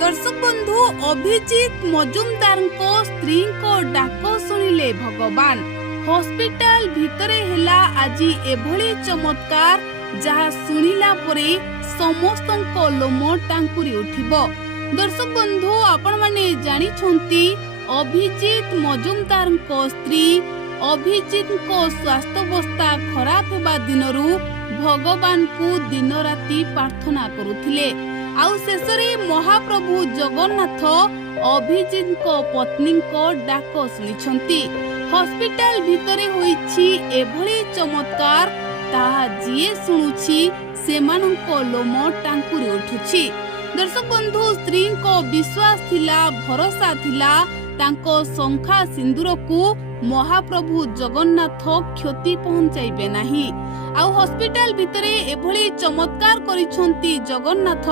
दर्शक बंधु अभिजीत मजुमदार स्त्री को डाक शुणिले भगवान हॉस्पिटल भितरे हेला आज एभली चमत्कार जहा शुणिला परे समस्तक लोम टांकुरी उठिबो। दर्शक बंधु आपण माने जानी छंती अभिजीत मजुमदार स्त्री अभिजीत को स्वास्थ्यावस्था खराब हेबा दिनरू भगवान को दिन राति प्रार्थना करुथिले। आउ शेषरे महाप्रभु जगन्नाथ अभिजीत को पत्नी को डाक शुणिछंती। हॉस्पिटल भितरे होईछि एभली चमत्कार ताहा जिए शुणुछि सेमानंको लोम टांकुरी उठुछि। दर्शक बंधु स्त्री को विश्वास थिला भरोसा थिला तांको शंखा सिंदूर को महाप्रभु जगन्नाथ क्षति पहुंचाइबे नाही। आउ हॉस्पिटल भितरे एभली चमत्कार करिछंती जगन्नाथ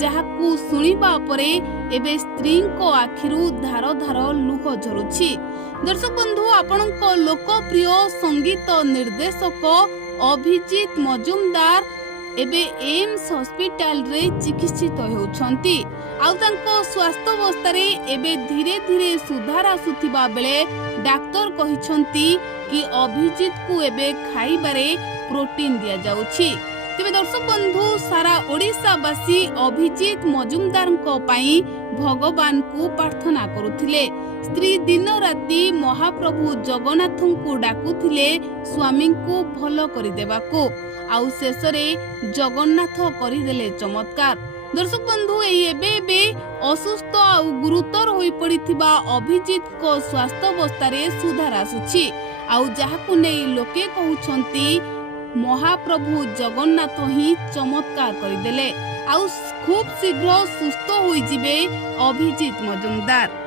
जाहाकू सुनिबा परे एबे स्त्री को आखिरु धार धार लुह झरुछि। दर्शक बंधु आपणको लोकप्रिय संगीत निर्देशक अभिजीत मजुमदार एबे एम्स हॉस्पिटल रे चिकित्सित होउछंती। आउ तांको स्वास्थ्य अवस्था रे एबे धीरे धीरे सुधार आसुथिबा बेले डाक्टर कहिछंती कि अभिजीत को एबे खाइबारे प्रोटीन दिया जाउछि। तेबे दर्शक बंधु सारा ओडिशावासी अभिजीत मजुमदार को पाई भगवान को प्रार्थना करुथिले। स्त्री दिन राति महाप्रभु जगन्नाथ को डाकुथिले स्वामी को भलो करि देबाको। आउ शेषरे जगन्नाथ करिदेले चमत्कार। दर्शक बंधु एबे असुस्थ आउ गुरुतर होई पड़िथिबा अभिजीत को स्वास्थ्य अवस्था रे सुधार आसुछि। आउ जाहाकु नै लोके कहउछंती महाप्रभु जगन्नाथ ही चमत्कार करिदेले। आउ खूब शीघ्र सुस्थ होई जिबे अभिजीत मजुमदार।